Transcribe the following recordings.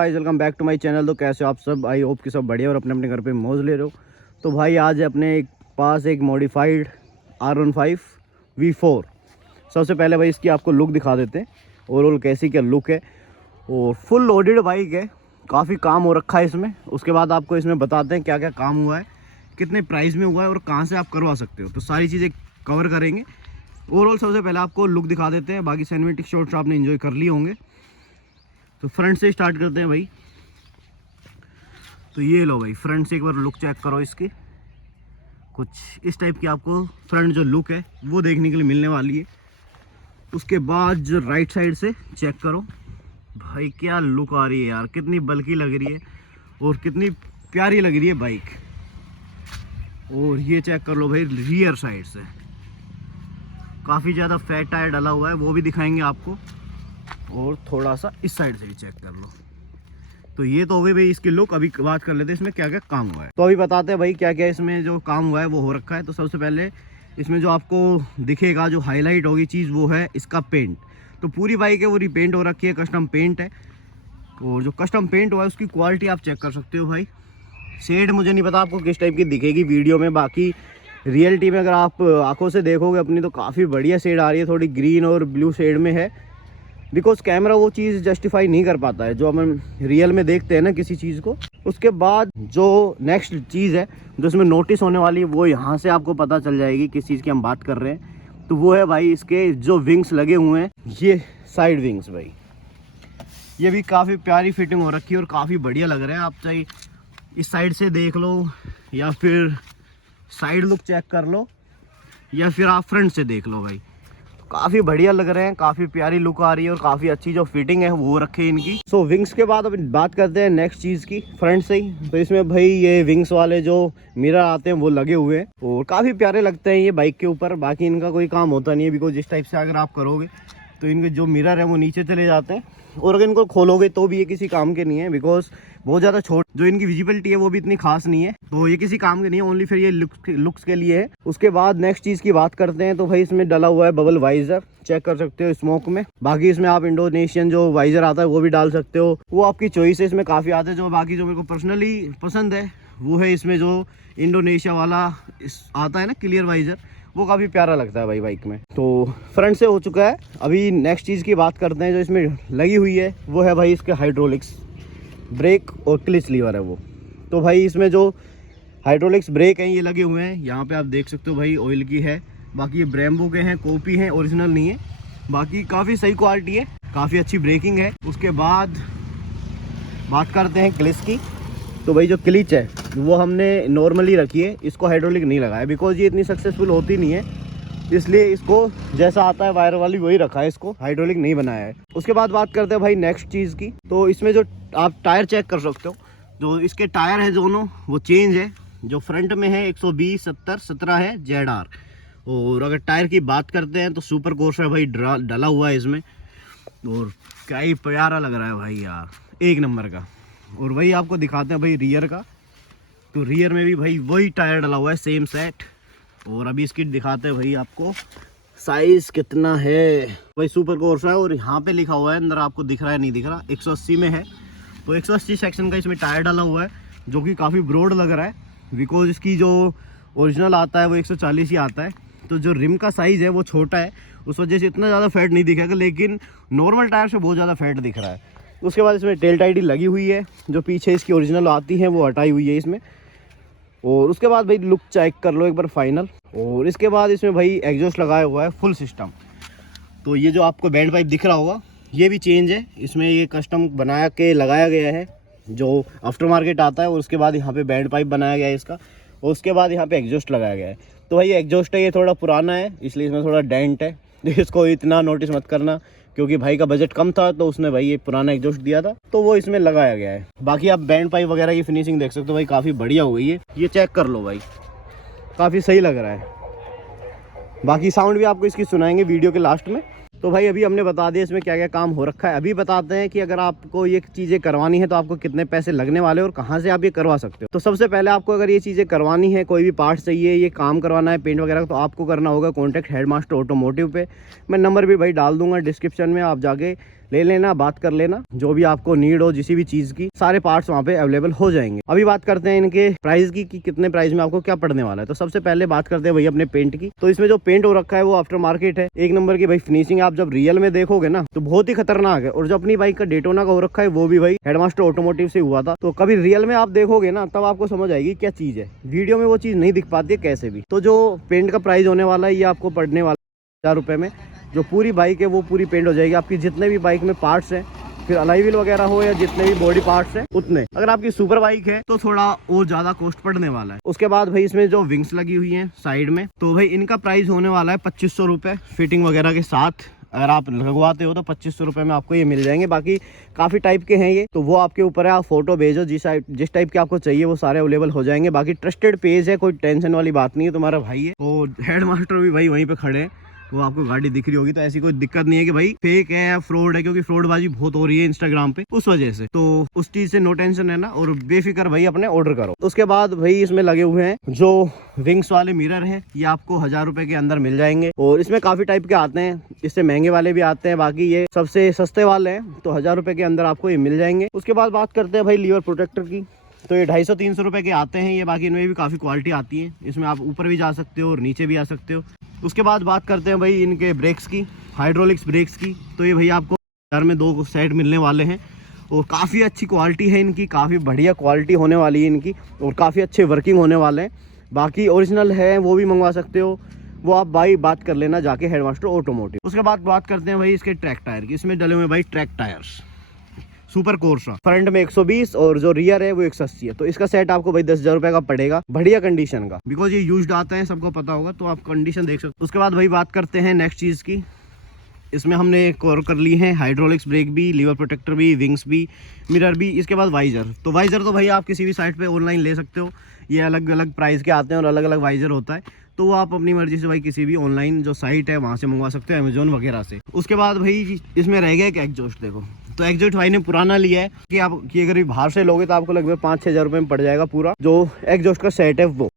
Guys, welcome back to my channel. तो कैसे हो आप सब? आई होप कि सब बढ़िया और अपने अपने घर पे मौज ले रहे हो। तो भाई आज अपने पास एक मॉडिफाइड R15 V4। सबसे पहले भाई इसकी आपको लुक दिखा देते हैं, ओवरऑल कैसी क्या लुक है। और फुल लोडेड बाइक है, काफ़ी काम हो रखा है इसमें। उसके बाद आपको इसमें बताते हैं क्या क्या काम हुआ है, कितने प्राइस में हुआ है और कहाँ से आप करवा सकते हो। तो सारी चीज़ें कवर करेंगे। ओवरऑल सबसे पहले आपको लुक दिखा देते हैं, बाकी सिनेमैटिक शॉट्स आपने एंजॉय कर लिए होंगे। तो फ्रंट से स्टार्ट करते हैं भाई। तो ये लो भाई, फ्रंट से एक बार लुक चेक करो इसकी। कुछ इस टाइप की आपको फ्रंट जो लुक है वो देखने के लिए मिलने वाली है। उसके बाद जो राइट साइड से चेक करो भाई, क्या लुक आ रही है यार, कितनी बल्की लग रही है और कितनी प्यारी लग रही है बाइक। और ये चेक कर लो भाई, रियर साइड से काफ़ी ज़्यादा फैट टायर डला हुआ है, वो भी दिखाएंगे आपको। और थोड़ा सा इस साइड से भी चेक कर लो। तो ये तो हो गई भाई इसकी लुक। अभी बात कर लेते हैं इसमें क्या क्या काम हुआ है। तो अभी बताते हैं भाई क्या क्या इसमें जो काम हुआ है वो हो रखा है। तो सबसे पहले इसमें जो आपको दिखेगा, जो हाईलाइट होगी चीज़, वो है इसका पेंट। तो पूरी बाइक है वो रिपेंट हो रखी है, कस्टम पेंट है। और जो कस्टम पेंट हुआ है उसकी क्वालिटी आप चेक कर सकते हो भाई। शेड मुझे नहीं पता आपको किस टाइप की दिखेगी वीडियो में, बाकी रियलिटी में अगर आप आंखों से देखोगे अपनी तो काफ़ी बढ़िया शेड आ रही है, थोड़ी ग्रीन और ब्लू शेड में है। बिकॉज कैमरा वो चीज़ जस्टिफाई नहीं कर पाता है जो हम रियल में देखते हैं ना किसी चीज़ को। उसके बाद जो नेक्स्ट चीज़ है जो इसमें नोटिस होने वाली है, वो यहाँ से आपको पता चल जाएगी किस चीज़ की हम बात कर रहे हैं। तो वो है भाई इसके जो विंग्स लगे हुए हैं, ये साइड विंग्स भाई, ये भी काफ़ी प्यारी फिटिंग हो रखी है और काफ़ी बढ़िया लग रहा है। आप चाहे इस साइड से देख लो या फिर साइड लुक चेक कर लो या फिर आप फ्रंट से देख लो भाई, काफ़ी बढ़िया लग रहे हैं, काफ़ी प्यारी लुक आ रही है और काफ़ी अच्छी जो फिटिंग है वो रखे इनकी। सो विंग्स के बाद अब बात करते हैं नेक्स्ट चीज़ की, फ्रंट से ही। तो इसमें भाई ये विंग्स वाले जो मिरर आते हैं वो लगे हुए हैं और काफ़ी प्यारे लगते हैं ये बाइक के ऊपर। बाकी इनका कोई काम होता नहीं है, बिकॉज जिस टाइप से अगर आप करोगे तो इनके जो मिरर है वो नीचे चले जाते हैं और अगर इनको खोलोगे तो भी ये किसी काम के नहीं है, बिकॉज बहुत ज़्यादा छोट जो इनकी विजिबिलिटी है वो भी इतनी खास नहीं है। तो ये किसी काम के नहीं है, ओनली फिर ये लुक्स के लिए है। उसके बाद नेक्स्ट चीज़ की बात करते हैं। तो भाई इसमें डला हुआ है बबल वाइजर, चेक कर सकते हो स्मोक में। बाकी इसमें आप इंडोनेशियन जो वाइजर आता है वो भी डाल सकते हो, वो आपकी चॉइस है। इसमें काफ़ी आते हैं। जो बाकी जो मेरे को पर्सनली पसंद है वो है इसमें जो इंडोनेशिया वाला आता है ना क्लियर वाइजर, वो काफ़ी प्यारा लगता है भाई बाइक में। तो फ्रंट से हो चुका है। अभी नेक्स्ट चीज़ की बात करते हैं जो इसमें लगी हुई है, वो है भाई इसके हाइड्रोलिक्स ब्रेक और क्लिच लीवर है वो। तो भाई इसमें जो हाइड्रोलिक्स ब्रेक हैं ये लगे हुए हैं, यहाँ पे आप देख सकते हो भाई, ऑयल की है। बाकी ये ब्रेम्बो के हैं, कॉपी हैं, ओरिजिनल नहीं है। बाकी काफ़ी सही क्वालिटी है, काफ़ी अच्छी ब्रेकिंग है। उसके बाद बात करते हैं क्लिच की। तो भाई जो क्लिच है वो हमने नॉर्मली रखी है, इसको हाइड्रोलिक नहीं लगाया, बिकॉज ये इतनी सक्सेसफुल होती नहीं है, इसलिए इसको जैसा आता है वायर वाली वही रखा है, इसको हाइड्रोलिक नहीं बनाया है। उसके बाद बात करते हैं भाई नेक्स्ट चीज़ की। तो इसमें जो आप टायर चेक कर सकते हो, जो इसके टायर है दोनों वो चेंज है। जो फ्रंट में है 120 70 17 है ZR। और अगर टायर की बात करते हैं तो सुपर कोर्स है भाई डला हुआ है इसमें, और क्या ही प्यारा लग रहा है भाई यार, एक नंबर का। और वही आपको दिखाते हैं भाई रियर का। तो रियर में भी भाई वही टायर डला हुआ है, सेम सेट। और अभी इसकी दिखाते हैं भाई आपको साइज़ कितना है। भाई सुपर कोर्स है और यहाँ पे लिखा हुआ है, अंदर आपको दिख रहा है नहीं दिख रहा, 180 में है। तो 180 सेक्शन का इसमें टायर डाला हुआ है, जो कि काफ़ी ब्रॉड लग रहा है, बिकॉज इसकी जो ओरिजिनल आता है वो 140 ही आता है। तो जो रिम का साइज़ है वो छोटा है, उस वजह से इतना ज़्यादा फैट नहीं दिखेगा, लेकिन नॉर्मल टायर से बहुत ज़्यादा फैट दिख रहा है। उसके बाद इसमें टेल टाइडी लगी हुई है, जो पीछे इसकी ओरिजिनल आती है वो हटाई हुई है इसमें। और उसके बाद भाई लुक चेक कर लो एक बार फाइनल। और इसके बाद इसमें भाई एग्जॉस्ट लगाया हुआ है फुल सिस्टम। तो ये जो आपको बैंड पाइप दिख रहा होगा ये भी चेंज है, इसमें ये कस्टम बना के लगाया गया है जो आफ्टर मार्केट आता है। और उसके बाद यहाँ पे बैंड पाइप बनाया गया है इसका, और उसके बाद यहाँ पे एग्जॉस्ट लगाया गया है। तो भाई एग्जॉस्ट है ये थोड़ा पुराना है, इसलिए इसमें थोड़ा डेंट है, इसको इतना नोटिस मत करना, क्योंकि भाई का बजट कम था तो उसने भाई ये पुराना एग्जॉस्ट दिया था तो वो इसमें लगाया गया है। बाकी आप बैंड पाइप वगैरह की फिनिशिंग देख सकते हो भाई, काफ़ी बढ़िया हो गई है, ये चेक कर लो भाई, काफ़ी सही लग रहा है। बाकी साउंड भी आपको इसकी सुनाएंगे वीडियो के लास्ट में। तो भाई अभी हमने बता दिया इसमें क्या क्या काम हो रखा है। अभी बताते हैं कि अगर आपको ये चीज़ें करवानी है तो आपको कितने पैसे लगने वाले और कहाँ से आप ये करवा सकते हो। तो सबसे पहले आपको अगर ये चीज़ें करवानी है, कोई भी पार्ट चाहिए, ये काम करवाना है पेंट वगैरह, तो आपको करना होगा कॉन्टैक्ट हेडमास्टर ऑटोमोटिव पे। मैं नंबर भी भाई डाल दूंगा डिस्क्रिप्शन में, आप जाके ले लेना, बात कर लेना, जो भी आपको नीड हो किसी भी चीज की, सारे पार्ट्स वहाँ पे अवेलेबल हो जाएंगे। अभी बात करते हैं इनके प्राइस की कि कितने प्राइस में आपको क्या पड़ने वाला है। तो सबसे पहले बात करते हैं भाई अपने पेंट की। तो इसमें जो पेंट हो रखा है वो आफ्टर मार्केट है, एक नंबर की भाई फिनिशिंग। आप जब रियल में देखोगे ना तो बहुत ही खतरनाक है। और जो अपनी बाइक का डेटोना का हो रखा है वो भी भाई हेडमास्टर ऑटोमोटिव से हुआ था। तो कभी रियल में आप देखोगे ना तब आपको समझ आएगी क्या चीज है, वीडियो में वो चीज नहीं दिख पाती है कैसे भी। तो जो पेंट का प्राइस होने वाला है ये आपको पड़ने वाला है 1000 रुपये में। जो पूरी बाइक है वो पूरी पेंट हो जाएगी। आपकी जितने भी बाइक में पार्ट्स हैं, फिर अलाई व्हील वगैरह हो या जितने भी बॉडी पार्ट्स हैं उतने। अगर आपकी सुपर बाइक है तो थोड़ा और ज्यादा कॉस्ट पड़ने वाला है। उसके बाद भाई इसमें जो विंग्स लगी हुई हैं साइड में, तो भाई इनका प्राइस होने वाला है 2500 रुपये फिटिंग वगैरह के साथ। अगर आप लगवाते हो तो 2500 रुपये में आपको ये मिल जाएंगे। बाकी काफ़ी टाइप के हैं ये, तो वो आपके ऊपर है, आप फोटो भेजो जिस टाइप के आपको चाहिए वो सारे अवेलेबल हो जाएंगे। बाकी ट्रस्टेड पेज है, कोई टेंशन वाली बात नहीं है, तुम्हारा भाई है। और हेड मास्टर भी भाई वहीं पे खड़े हैं, वो आपको गाड़ी दिख रही होगी। तो ऐसी कोई दिक्कत नहीं है कि भाई फेक है या फ्रॉड है, क्योंकि फ्रॉडबाजी बहुत हो रही है इंस्टाग्राम पे, उस वजह से। तो उस चीज से नो टेंशन है ना, और बेफिक्र भाई अपने ऑर्डर करो। उसके बाद भाई इसमें लगे हुए हैं जो विंग्स वाले मिरर हैं, ये आपको 1000 रुपए के अंदर मिल जाएंगे। और इसमें काफी टाइप के आते हैं, इससे महंगे वाले भी आते हैं, बाकी ये सबसे सस्ते वाले हैं, तो 1000 रुपए के अंदर आपको ये मिल जाएंगे। उसके बाद बात करते हैं भाई लीवर प्रोटेक्टर की। तो ये 250-300 रुपए के आते हैं ये। बाकी इनमें भी काफ़ी क्वालिटी आती है, इसमें आप ऊपर भी जा सकते हो और नीचे भी आ सकते हो। उसके बाद बात करते हैं भाई इनके ब्रेक्स की, हाइड्रोलिक्स ब्रेक्स की। तो ये भाई आपको 1000 में 2 सेट मिलने वाले हैं, और काफ़ी अच्छी क्वालिटी है इनकी, काफ़ी बढ़िया क्वालिटी होने वाली है इनकी, और काफ़ी अच्छे वर्किंग होने वाले हैं। बाकी ओरिजिनल है वो भी मंगवा सकते हो, वो आप भाई बात कर लेना जाके हेडमास्टर ऑटोमोटिव। उसके बाद बात करते हैं भाई इसके ट्रैक टायर की। इसमें डले हुए भाई ट्रैक टायर्स सुपर कोर्सा, फ्रंट में 120 और जो रियर है वो 180 है। तो इसका सेट आपको भाई 10,000 रुपए का पड़ेगा, बढ़िया कंडीशन का, बिकॉज ये यूज्ड आता है, सबको पता होगा, तो आप कंडीशन देख सकते हो। उसके बाद भाई बात करते हैं नेक्स्ट चीज़ की। इसमें हमने कवर कर ली है हाइड्रोलिक्स ब्रेक भी, लीवर प्रोटेक्टर भी, विंग्स भी, मिरर भी। इसके बाद वाइजर। तो वाइजर तो भाई आप किसी भी साइट पे ऑनलाइन ले सकते हो, ये अलग अलग प्राइस के आते हैं और अलग अलग वाइजर होता है, तो वो आप अपनी मर्जी से भाई किसी भी ऑनलाइन जो साइट है वहाँ से मंगवा सकते हो, अमेजोन वगैरह से। उसके बाद भाई इसमें रह गया एक एग्जॉस्ट। देखो तो एग्जॉस्ट भाई ने पुराना लिया है कि आप कि अगर बाहर से लोगे तो आपको लगभग 5-6 हज़ार रुपये में पड़ जाएगा पूरा जो एग्जॉस्ट का सेट है वो।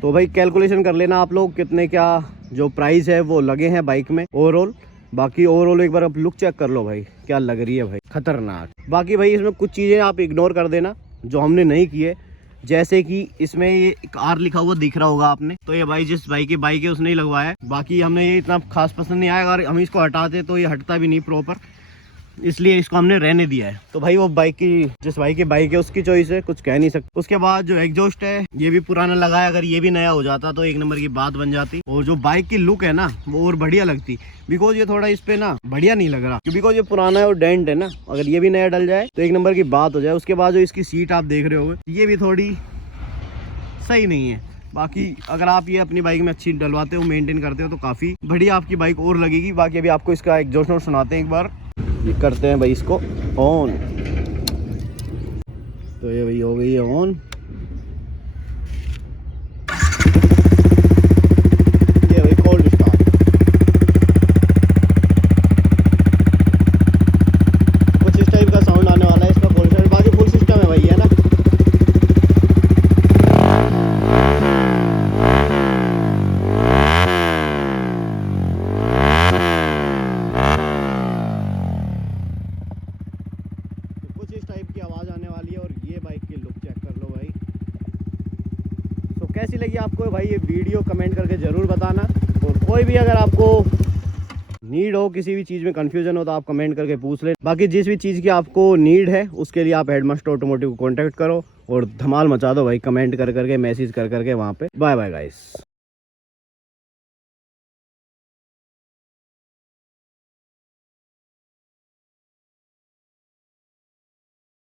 तो भाई कैलकुलेशन कर लेना आप लोग कितने क्या जो प्राइस है वो लगे हैं बाइक में ओवरऑल। बाकी ओवरऑल एक बार आप लुक चेक कर लो भाई, क्या लग रही है भाई, खतरनाक। बाकी भाई इसमें कुछ चीज़ें आप इग्नोर कर देना जो हमने नहीं की है, जैसे कि इसमें ये कार लिखा हुआ दिख रहा होगा आपने, तो ये भाई जिस भाई की बाइक है उसने ही लगवाया है। बाकी हमें ये इतना खास पसंद नहीं आया, अगर हम इसको हटाते तो ये हटता भी नहीं प्रॉपर, इसलिए इसको हमने रहने दिया है। तो भाई वो बाइक की जिस भाई की बाइक है उसकी चॉइस है, कुछ कह नहीं सकते। उसके बाद जो एग्जॉस्ट है ये भी पुराना लगा है, अगर ये भी नया हो जाता तो एक नंबर की बात बन जाती, और जो बाइक की लुक है ना वो और बढ़िया लगती। बिकॉज ये थोड़ा इस पे ना बढ़िया नहीं लग रहा, बिकॉज ये पुराना है और डेंट है ना, अगर ये भी नया डल जाए तो एक नंबर की बात हो जाए। उसके बाद जो इसकी सीट आप देख रहे होगे ये भी थोड़ी सही नहीं है। बाकी अगर आप ये अपनी बाइक में अच्छी डलवाते हो, मेंटेन करते हो, तो काफ़ी बढ़िया आपकी बाइक और लगेगी। बाकी अभी आपको इसका एग्जॉस्ट नोट सुनाते हैं एक बार, ये करते हैं भाई इसको ऑन। तो ये भाई हो गई है ऑन। ये भाई कोल्ड स्टार्ट, कुछ इस टाइप का साउंड आने वाला है इसका कोल्ड स्टार्ट। बाकी फुल सिस्टम है भाई, है ना। आवाज़ आने वाली है, और ये बाइक की लुक चेक कर लो भाई। तो कैसी लगी आपको भाई ये वीडियो, कमेंट करके ज़रूर बताना। और कोई भी अगर आपको नीड हो, किसी भी चीज़ में कंफ्यूजन हो, तो आप कमेंट करके पूछ ले। बाकी जिस भी चीज़ की आपको नीड है उसके लिए आप हेडमास्टर ऑटोमोटिव को कॉन्टैक्ट करो और धमाल मचा दो भाई, कमेंट कर करके, मैसेज कर करके वहाँ पे। Bye bye guys.